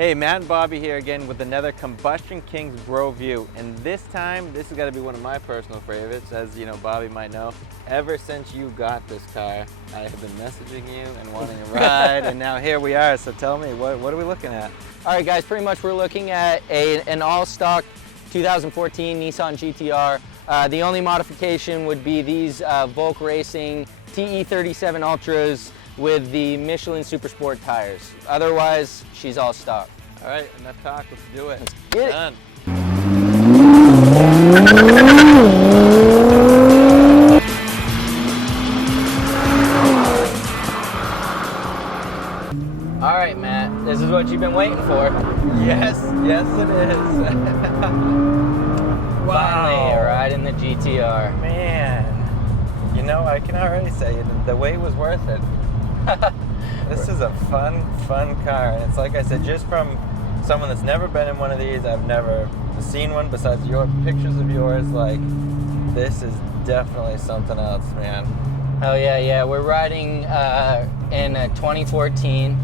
Hey, Matt and Bobby here again with another Combustion Kings BroView, and this time, this has got to be one of my personal favorites, as you know, Bobby might know. Ever since you got this car, I have been messaging you and wanting a ride, and now here we are. So tell me, what are we looking at? All right, guys, pretty much we're looking at an all-stock 2014 Nissan GTR. The only modification would be these Volk Racing TE37 Ultras with the Michelin Supersport tires. Otherwise, she's all stock. All right, enough talk, let's do it. Let's get it. Done. All right, Matt, this is what you've been waiting for. Yes, yes it is. Finally, a ride in the GTR. Man, you know, I can already say the wait was worth it. This is a fun car, and it's like I said, just from someone that's never been in one of these, I've never seen one besides your pictures of yours, like, this is definitely something else, man. Oh yeah, we're riding in a 2014,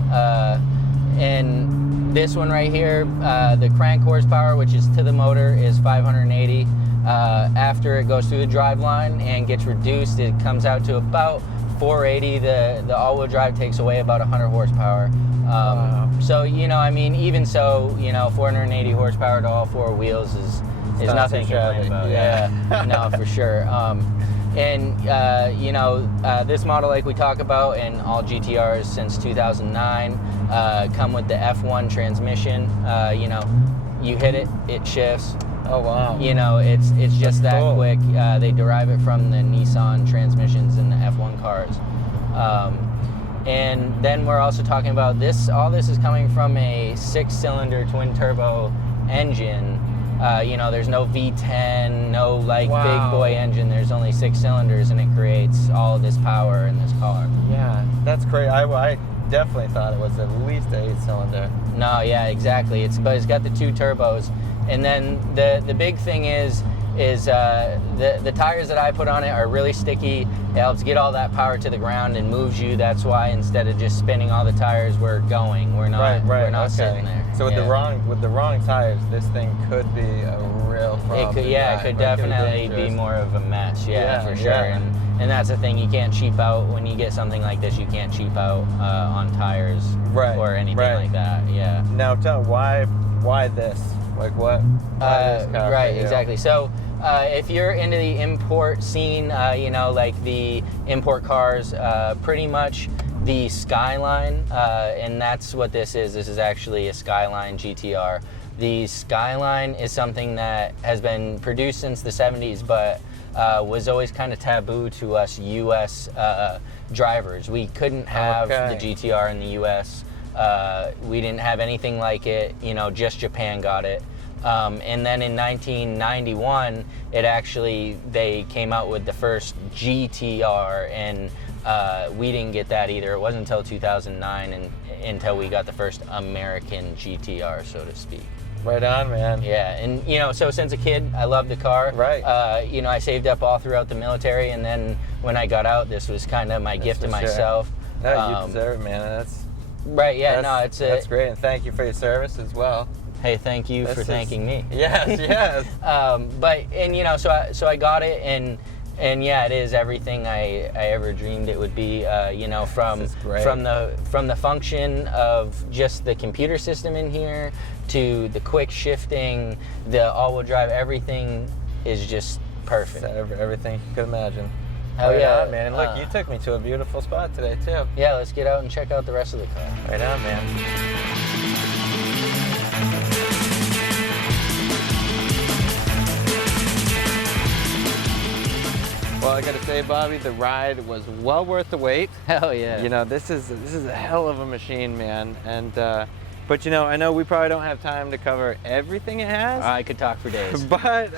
and this one right here, the crank horsepower, which is to the motor, is 580. After it goes through the driveline and gets reduced, it comes out to about 480. The all-wheel drive takes away about 100 horsepower. Wow. So, you know, I mean, even so, you know, 480 horsepower to all four wheels is nothing to complain about. Yeah, no, for sure. You know, this model, like we talk about, and all GTRs since 2009, come with the F1 transmission. You know, you hit it, it shifts. Oh wow! You know, it's just that cool. quick. They derive it from the Nissan transmissions in the F1 cars. And then we're also talking about this. All this is coming from a 6-cylinder twin-turbo engine. You know, there's no V10, no like big boy engine. There's only 6 cylinders, and it creates all of this power in this car. Yeah, that's great. I definitely thought it was at least an 8-cylinder. No, yeah, exactly. But it's got the 2 turbos. And then the big thing is the tires that I put on it are really sticky. It helps get all that power to the ground and moves you. That's why instead of just spinning all the tires, we're going. We're not. We're not sitting there. So with the wrong tires, this thing could be a real problem. It could, it could definitely be more of a mess. Yeah, for sure. Yeah. And that's the thing. You can't cheap out when you get something like this. You can't cheap out on tires or anything like that. Yeah. Now tell me, why this? Like what? Why this car right, for you? exactly. So if you're into the import scene, you know, like the import cars, pretty much the Skyline, and that's what this is. This is actually a Skyline GTR. The Skyline is something that has been produced since the 70s, but was always kind of taboo to us U.S. Drivers. We couldn't have the GTR in the U.S. We didn't have anything like it, you know, just Japan got it. And then in 1991, they came out with the first GTR, and we didn't get that either. It wasn't until 2009 until we got the first American GTR, so to speak. Right on, man. Yeah, and you know, so since a kid, I loved the car. Right. You know, I saved up all throughout the military, and then when I got out, this was kind of my gift to myself. No, you deserve it, man. That's right. Yeah. That's great, and thank you for your service as well. Hey, thank you for thanking me. Yes, yes. And you know, so I got it, and yeah, it is everything I ever dreamed it would be. You know, from the function of just the computer system in here to the quick shifting, the all-wheel drive, everything is just perfect. Everything you could imagine. Hell yeah, on, man. Look, you took me to a beautiful spot today too. Yeah, let's get out and check out the rest of the car. Right on, man. Well, I gotta say, Bobby, the ride was well worth the wait. Hell yeah. You know, this is a hell of a machine, man. And but you know, I know we probably don't have time to cover everything it has. I could talk for days. But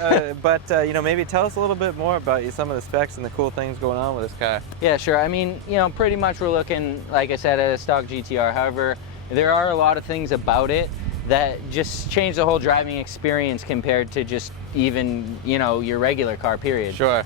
you know, maybe tell us a little bit more about some of the specs and the cool things going on with this car. Yeah, sure. I mean, you know, pretty much we're looking, like I said, at a stock GTR. However, there are a lot of things about it that just change the whole driving experience compared to just even, you know, your regular car, period. Sure.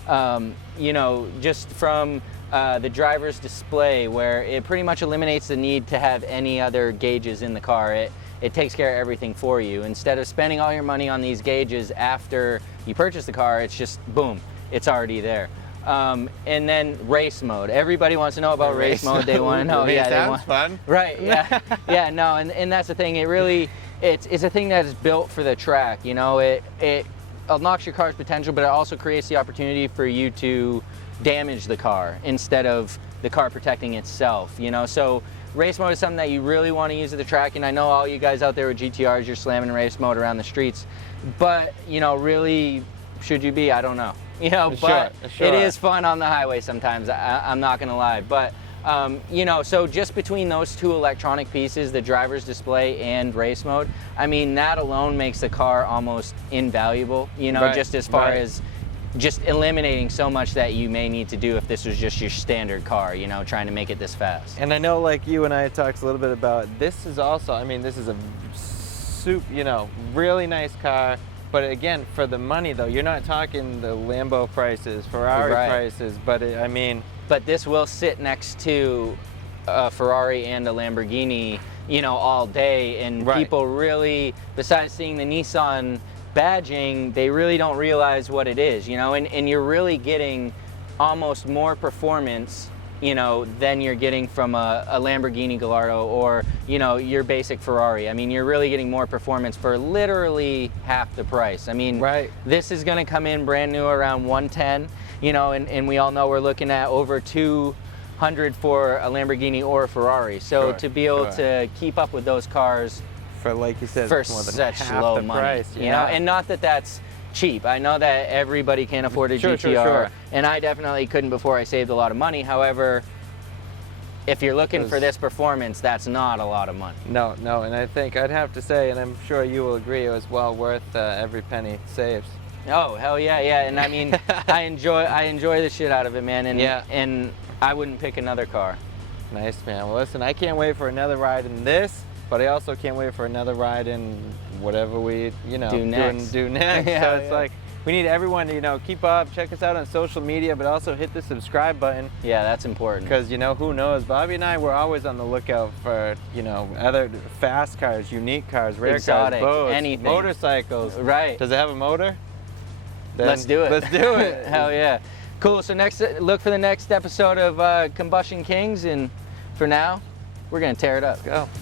You know, just from the driver's display, where it pretty much eliminates the need to have any other gauges in the car. it takes care of everything for you. Instead of spending all your money on these gauges after you purchase the car, it's just boom, it's already there. And then race mode. Everybody wants to know about race mode. They want to know. It Yeah, sounds fun. Right. Yeah. Yeah. No. And that's the thing. It really, it's a thing that is built for the track. You know, it unlocks your car's potential, but it also creates the opportunity for you to damage the car instead of the car protecting itself. You know, so race mode is something that you really want to use at the track. And I know all you guys out there with GTRs, you're slamming race mode around the streets, but you know, really, should you be? I don't know. You know, but sure. It is fun on the highway sometimes. I'm not gonna lie, but you know, so just between those two electronic pieces, the driver's display and race mode, I mean, that alone makes the car almost invaluable. You know, just as far as just eliminating so much that you may need to do if this was just your standard car, you know, trying to make it this fast. And I know, like you and I talked a little bit about, this is also, I mean, this is a you know, really nice car. But again, for the money though, you're not talking the Lambo prices, Ferrari prices, but I mean... But this will sit next to a Ferrari and a Lamborghini, you know, all day, and people really, besides seeing the Nissan badging, they really don't realize what it is, you know, and you're really getting almost more performance, you know, than you're getting from a Lamborghini Gallardo or, you know, your basic Ferrari. I mean, you're really getting more performance for literally half the price. I mean, this is gonna come in brand new around 110, you know, and we all know we're looking at over 200 for a Lamborghini or a Ferrari. So to be able to keep up with those cars for, like you said, for more than such half low the money, price, you know, and not that that's cheap. I know that everybody can't afford a GTR, and I definitely couldn't before I saved a lot of money. However, if you're looking for this performance, that's not a lot of money. No, no, and I think I'd have to say, and I'm sure you will agree, it was well worth every penny saved. Oh, hell yeah, yeah, and I mean, I enjoy the shit out of it, man, and and I wouldn't pick another car. Nice, man. Well, listen, I can't wait for another ride in this, but I also can't wait for another ride in whatever we, you know, do next. So it's like, we need everyone to, you know, keep up, check us out on social media, but also hit the subscribe button. Yeah, that's important. Because, you know, who knows? Bobby and I, we're always on the lookout for, you know, other fast cars, unique cars, rare exotic, cars, boats, anything. motorcycles. Right. Does it have a motor? Then let's do it. Let's do it. Hell yeah. Cool, so look for the next episode of Combustion Kings, and for now, we're gonna tear it up. Let's go.